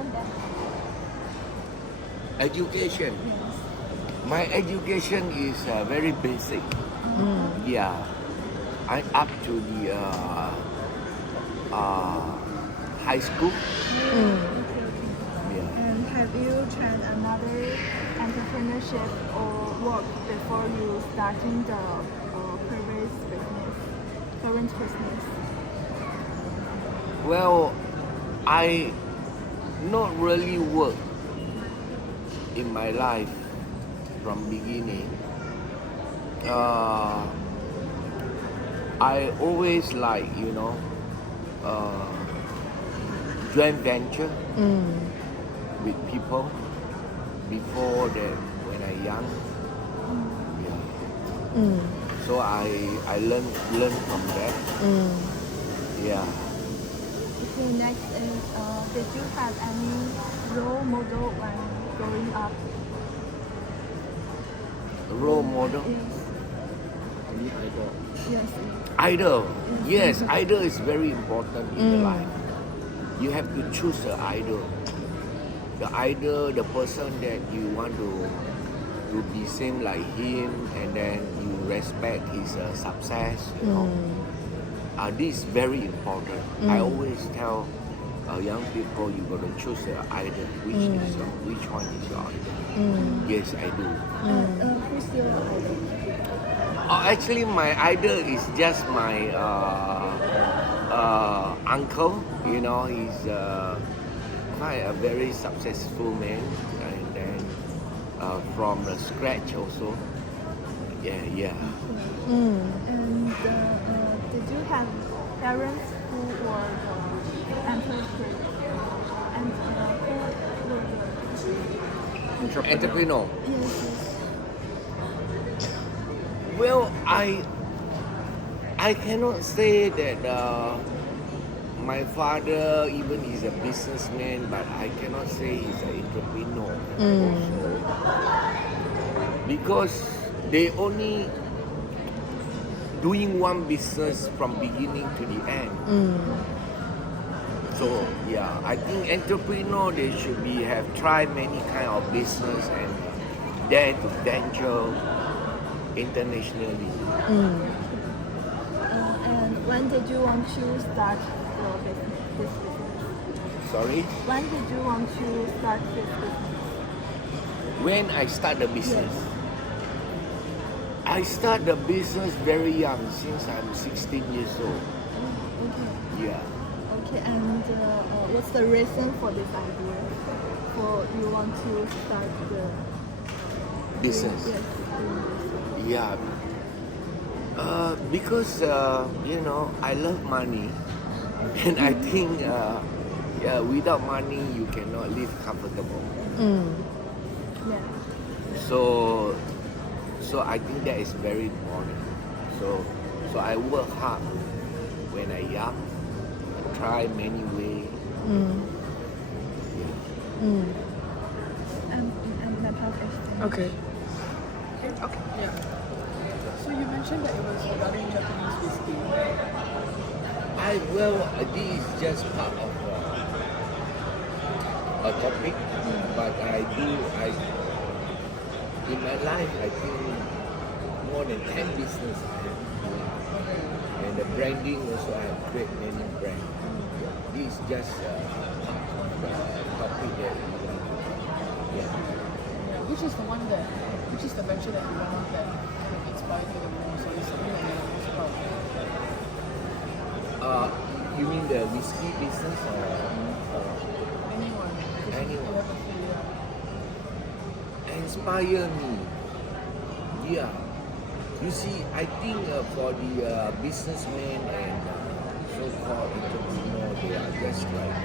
education then? Education. Yes. My education is very basic. Yeah, I up to the high school. Yeah. And have you tried another entrepreneurship or work before you starting the current business? Well, I not really work in my life from beginning. I always like joint venture with people before that when I young. Yeah. So I learn from that. Yeah. Okay, next is did you have any role model when growing up? Role model. Yes. Idol. Yes, idol is very important in the life. You have to choose an idol. The idol, the person that you want to be same like him, and then you respect his success. This is very important. I always tell young people you got to choose an idol. Which one is your idol? Yes, I do. Who's your idol? Actually, my idol is just my uncle. He's quite a very successful man, and then from the scratch also. Yeah. And did you have parents who were Entrepreneur. Yes. Well, I cannot say that my father even is a businessman, but I cannot say he's an entrepreneur also, because they only doing one business from beginning to the end. So yeah, I think entrepreneur they should have tried many kind of business and dare to venture internationally. And when did you want to start this business? Sorry? When did you want to start this business? When I start the business, I start the business very young, since I'm 16 years old. Okay. Yeah. Okay, and what's the reason for this idea? For you want to start the Business. Yes. Yeah. Because I love money, and I think without money you cannot live comfortable. Yeah. So I think that is very important. So I work hard when I young, try many ways. And mental exchange. Okay. Yeah. So you mentioned that it was regarding Japanese whiskey. This is just part of a topic, but in my life I think more than 10 business I have. And the branding also I have created many brands. This is just part of the topic that Which is the venture that you run off that inspired you the most, or is something that you're most proud of? You mean the whiskey business or Anyone? anyone? You have a few, Inspire me? Yeah. You see, I think for the businessmen and so-called entrepreneur, they are just like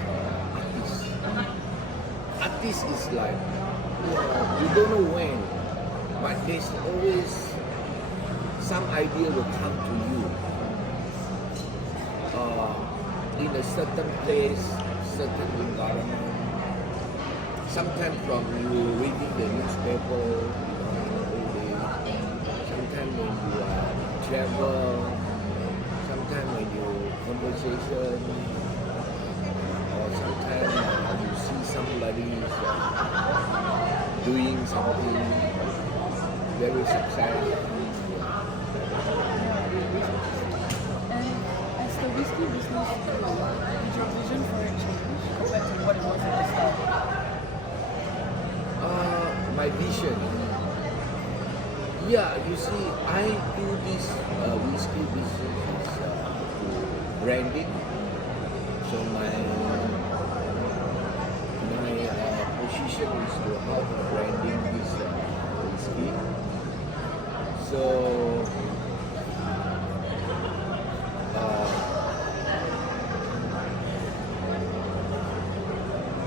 artists. Artist is like, you don't know when, but there's always some idea will come to you in a certain place, certain environment. Sometimes from you reading the newspaper, sometimes when you travel, sometimes when you conversation, or sometimes you see some doing something very successful. And as the whiskey business grew, did your vision for it change compared to what it was at the start? My vision. Yeah, you see, I do this whiskey business branding. So my position is to help branding this whiskey. So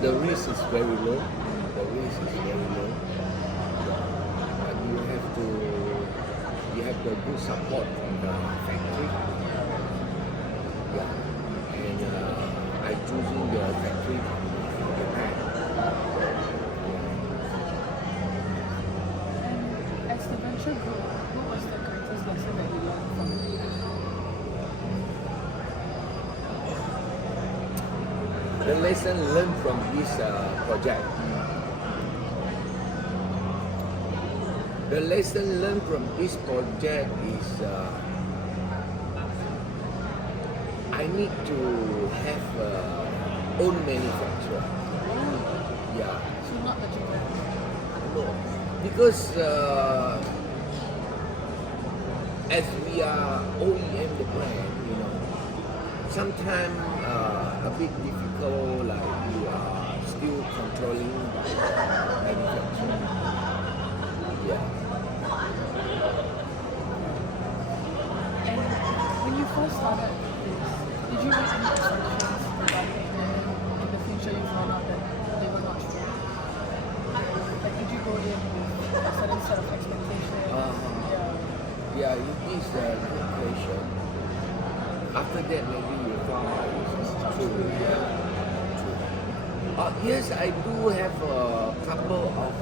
the risk is very low. The risk is very low. And you have the good support from the factory. Yeah. And I'm choosing the factory from Japan. And as the venture grew, what was the greatest lesson that you learned from it? The lesson learned from this project. The lesson learned from this project is I need to have own manufacturer. Yeah. So not the Japan. No. Because as we are OEM the brand, sometimes a bit difficult, like you are still controlling manufacturing. Yeah. And when you first started this, did you make any assumptions about it and in the future you found out that they were not true? Like did you go in with a certain set of expectations? Yeah, it is a good question. After that, maybe you found out it's true. Yeah. True. Yes, I do have a couple of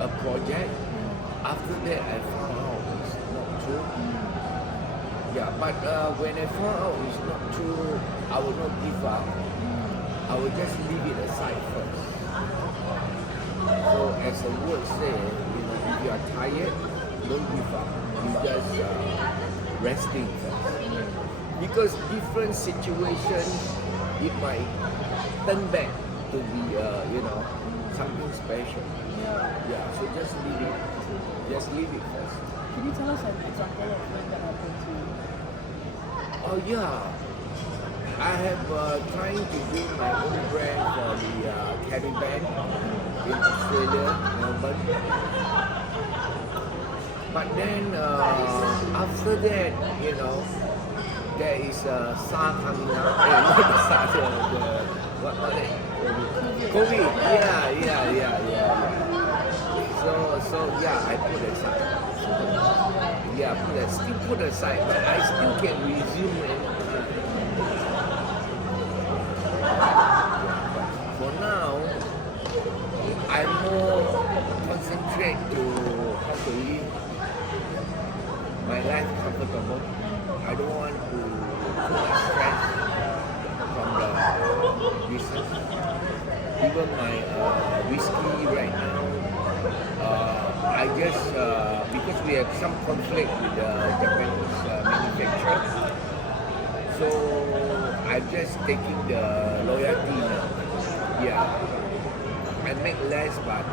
a project. After that, I found out it's not true. Yeah, but when I found out it's not true, I will not give up. I will just leave it aside first. So as the word says, if you are tired, don't give up. You just resting first. Because different situation, it might turn back to be, something special. Yeah, so just leave it. Just leave it first. Can you tell us an example of when that happened to you? Oh yeah, I have trying to do my own brand for the Caribbean in Australia, Melbourne. But then after that, there is a SARS coming out. Not the SARS, what was it? COVID. Yeah. So yeah, I put aside. Yeah, still put aside, but I still can resume it. For now, I'm more concentrate to how to live my life comfortable. I don't want to put much stress from the business. Even my whiskey right now, I just because we have some conflict with the Japanese manufacturer, so I'm just taking the loyalty now. Yeah, I make less, but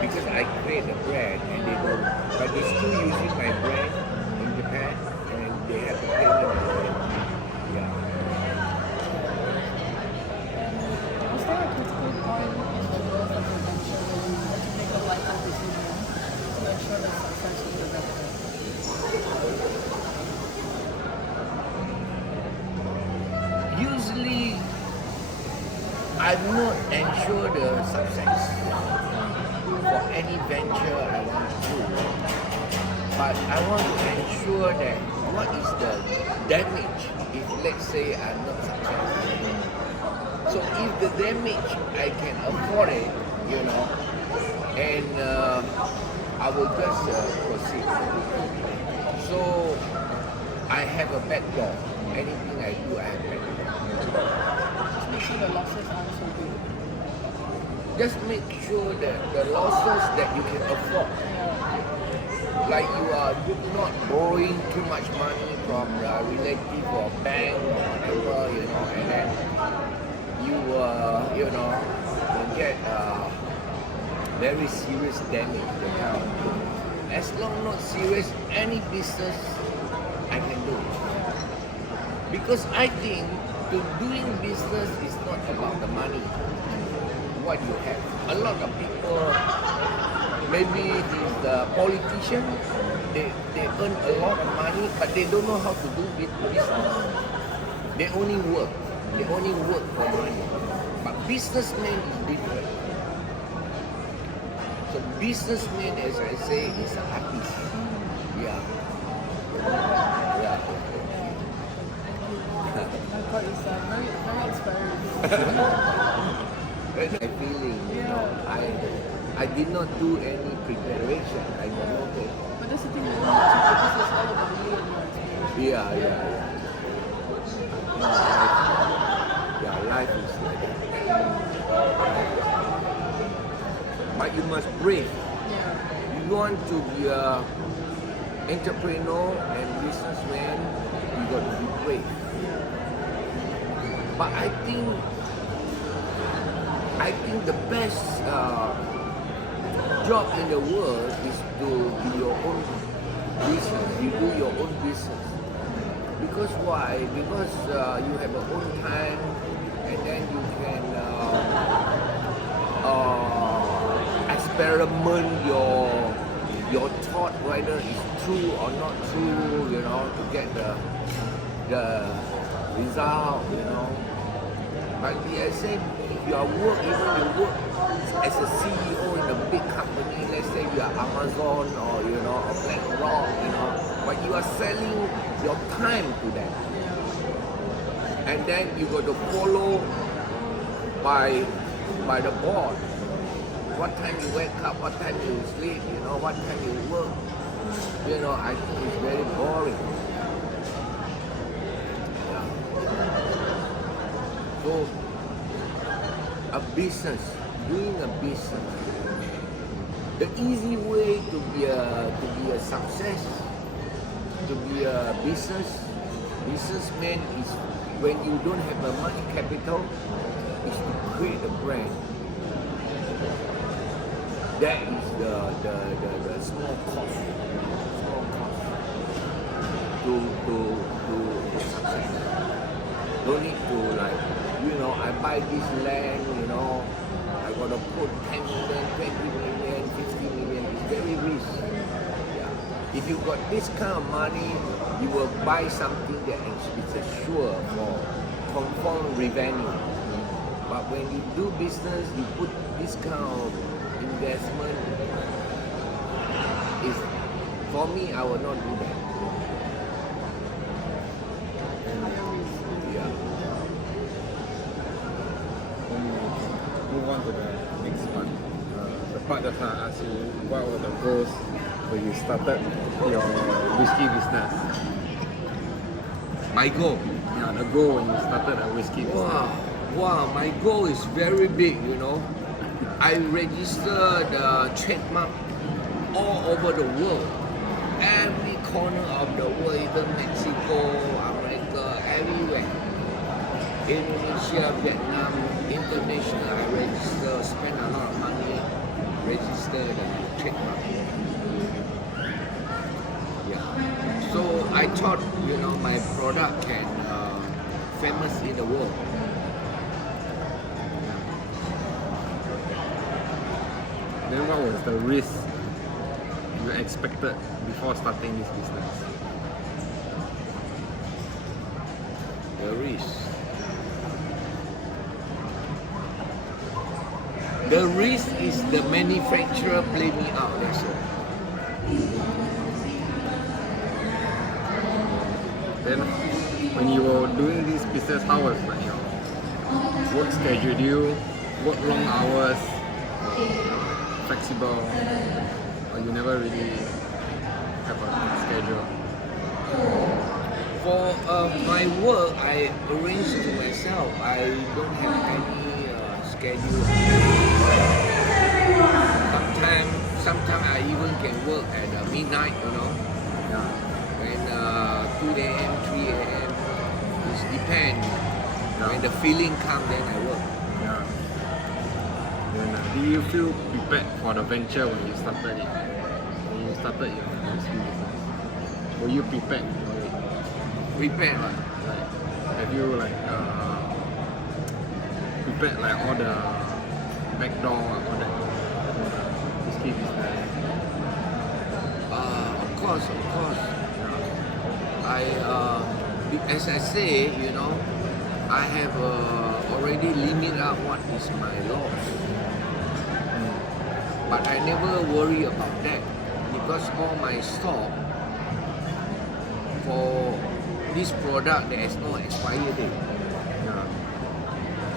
because I create the brand and they don't, but they're still using my brand in Japan and they have to pay me the royalty. Yeah. Was there a critical point in the growth of the venture where you had to make a life decision to ensure the success of the venture? Usually, I'm not ensure the success for any venture I want to do, but I want to ensure that what is the damage if let's say I'm not successful. So if the damage I can afford it, and I will just proceed. So I have a backdoor. Anything I do, I have backdoor. Just make sure the losses aren't so big. just make sure that the losses that you can afford, like you are not borrowing too much money from the relative or bank or whatever, and then you will get very serious damage. That kind of thing. As long not serious, any business I can do. Because I think doing business is not about the money, what you have. A lot of people, maybe the politician, they earn a lot of money, but they don't know how to do business. They only work for money. But businessman is different. So businessman, as I say, is an artist. Yeah. I thought it's very, very inspiring. My feeling, I did not do any preparation. I don't know that. But that's the thing, you don't need to, because it's all about you and your experience. Yeah. Life is like that. But you must brave. Yeah. You want to be a entrepreneur and businessman, you got to be brave. But I think the best job in the world is to be your own business. You do your own business. Because why? Because you have your own time, and then you can experiment your thought, whether it's true or not true, to get the result, But I say, if you are work as a CEO in a big company, let's say you are Amazon or BlackRock, but you are selling your time to them, and then you got to follow by the board. What time you wake up, what time you sleep, what time you work. I think it's very boring. So, doing a business, the easy way to be a success, to be a businessman is when you don't have much capital, is to create a brand. That is the small cost to success. Don't need to I buy this land, I gotta put 10 million, 20 million, 50 million. It's very risky. Yeah. If you got this kind of money, you will buy something that is assured for confirmed revenue. But when you do business, you put this kind of investment. For me, I will not do that. Move on to the next one. The part that I asked you, what were the goals when you started your whiskey business? My goal? Yeah, the goal when you started a whiskey business. Wow, my goal is very big, I registered the trademark all over the world. Every corner of the world, even Mexico, America, everywhere. Indonesia, Vietnam, international, I register, spend a lot of money, register the trademark. Yeah. So I thought, my product can famous in the world. Then what was the risk you expected before starting this business? The risk. The risk is the manufacturer play me out, that's all. Then when you were doing this business, how was your work schedule? Work long hours, flexible, or you never really have a schedule? For my work, I arrange to myself. I don't have any schedule. sometimes I even can work at midnight, Yeah. when 2 a.m., 3 a.m. It depends. Yeah. When the feeling comes, then I work. Yeah. Then, do you feel prepared for the venture when you started it? When you started your whiskey business, were you prepared for it? Prepare, right? Like, have you prepared like all the back door, all that for the whiskey business? Of course. Yeah. As I say, I have already limited out what is my loss. But I never worry about that because all my stock for this product there is no expiry date. Yeah.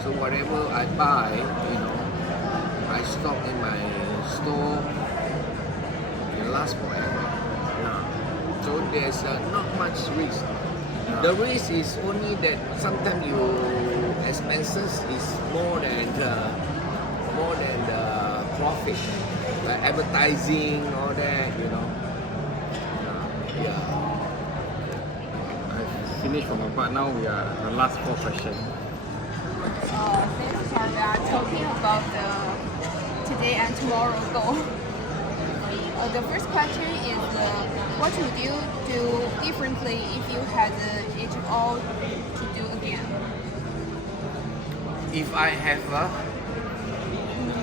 So whatever I buy, I stock in my store, can last forever. Yeah. So there's not much risk. Yeah. The risk is only that sometimes your expenses is more than the profit, like advertising, all that, Yeah. I finished from my part. Now we are the last 4 questions. Since we are talking about the today and tomorrow goal, the first question is what would you do differently if you had it all to do again? If I have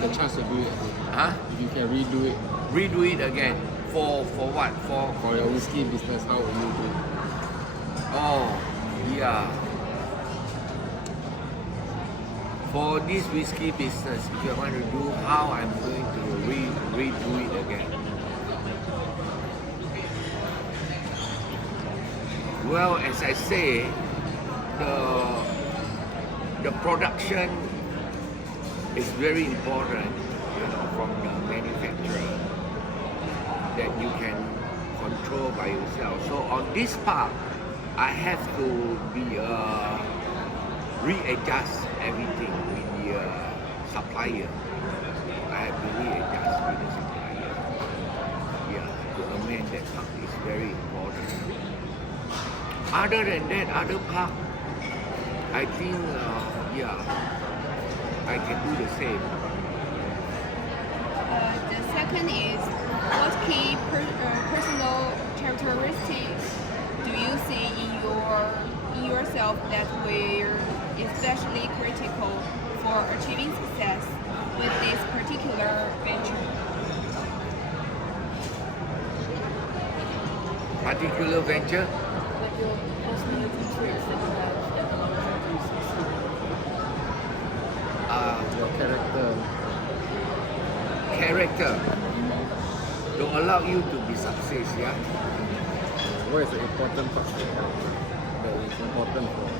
The chance to do it again. If you can redo it again, for what? for your whiskey business, how would you do it? Oh, yeah. For this whiskey business, if you want to do how I'm going to redo it again. Well, as I say, the production is very important, from the manufacturer that you can control by yourself. So on this part, I have to be readjust everything with the supplier. I have to readjust with the supplier. Yeah, to amend that part is very important. Other than that, other part, I think, I can do the same. The second is what key personal characteristics do you see in yourself that were especially critical for achieving success with this particular venture? Particular venture, Like your personality traits that you have that allow you to succeed. Your character. character to allow you to be success, yeah? What is the important part of your character that is important for you?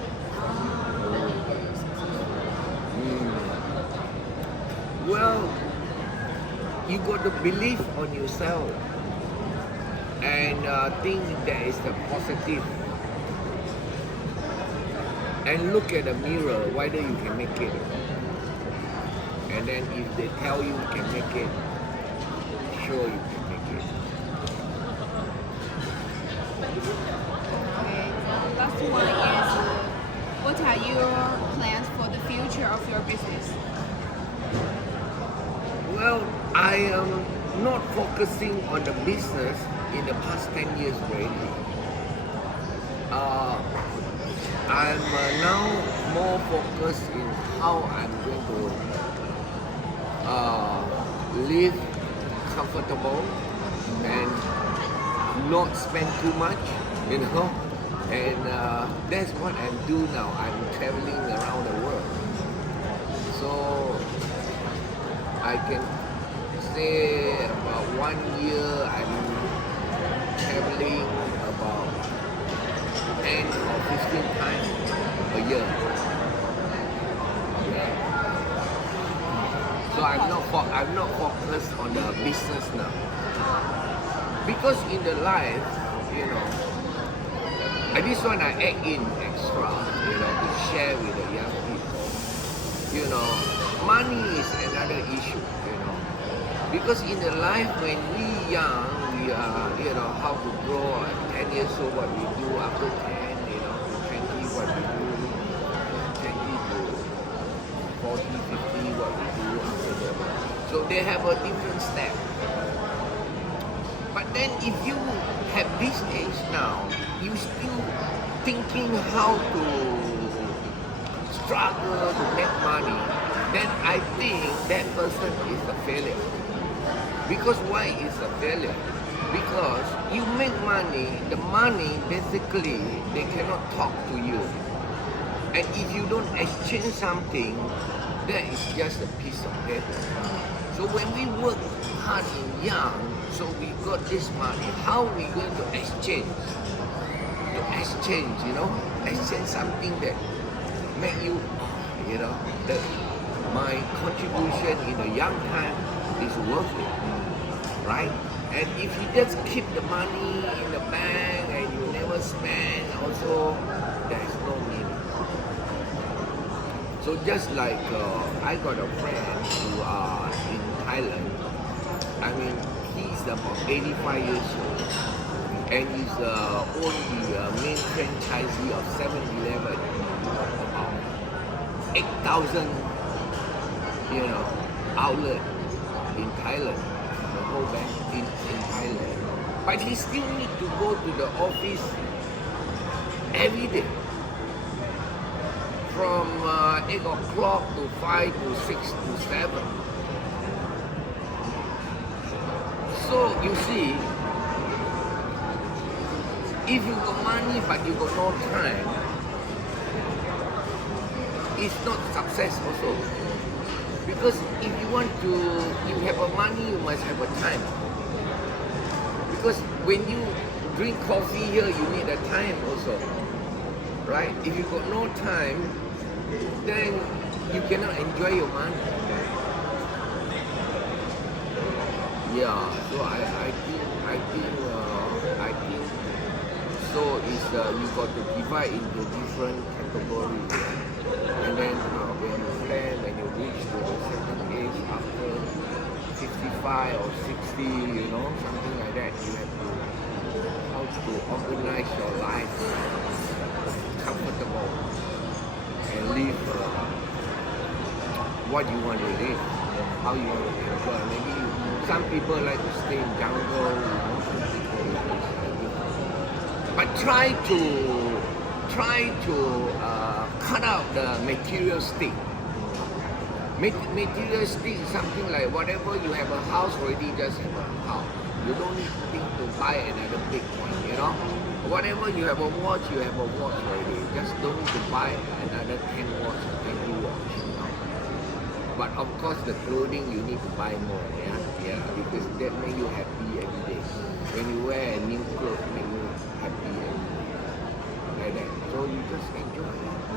Well, you got to believe on yourself and think that is the positive. And look at the mirror whether you can make it. And then if they tell you can make it, sure you can make it. Okay, the last one is what are your plans for the future of your business? Well, I am not focusing on the business in the past 10 years already. I'm now more focused in how I'm going to live comfortable and not spend too much, and that's what I do now. I'm traveling around the world, so I can say about 1 year I'm traveling about 10 or 15 times a year. Yeah. So I'm not focused on the business now. Because in the life, this one I add in extra, to share with the young people. Money is another issue, Because in the life when we young, we are, how to grow. At 10 years old, what we do after 10, to 20, what we do, 20 to 40, 50, what we do after that. So they have a different step. But then if you have this age now, you still thinking how to struggle to make money, then I think that person is a failure. Because why is a failure? Because you make money, the money basically they cannot talk to you. And if you don't exchange something, that is just a piece of paper. So when we work hard in young, so we got this money, how we going to exchange? To exchange, exchange something that make you, that my contribution in a young time is worth it, right? And if you just keep the money in the bank and you never spend, also there is no meaning. So just like I got a friend who are in Thailand. I mean, he's about 85 years old, and he's owned the main franchisee of 7-Eleven, about 8,000, outlet in Thailand, the whole bank in Thailand. But he still need to go to the office every day, from 8 o'clock to 5 to 6 to 7. So you see, if you got money but you got no time, it's not success also. Because if you want to, you have a money, you must have a time. Because when you drink coffee here, you need a time also, right? If you got no time, then you cannot enjoy your money. Yeah, so I think so is you got to divide into different categories, and then when you plan, when you reach to a certain age after 55 or 60, something like that, you have to how to organize your life comfortable and live what you want to live, how you want to enjoy. Maybe some people like to stay in jungle, but try to cut out the materialistic. Materialistic is something like whatever you have a house already, just have a house. You don't need to think to buy another big one, Whatever you have a watch, you have a watch already. Just don't need to buy another 10 watch or 20 watch, But of course, the clothing you need to buy more, yeah, because that make you happy every day. When you wear a new clothes, make you happy every day, like that. So you just enjoy it.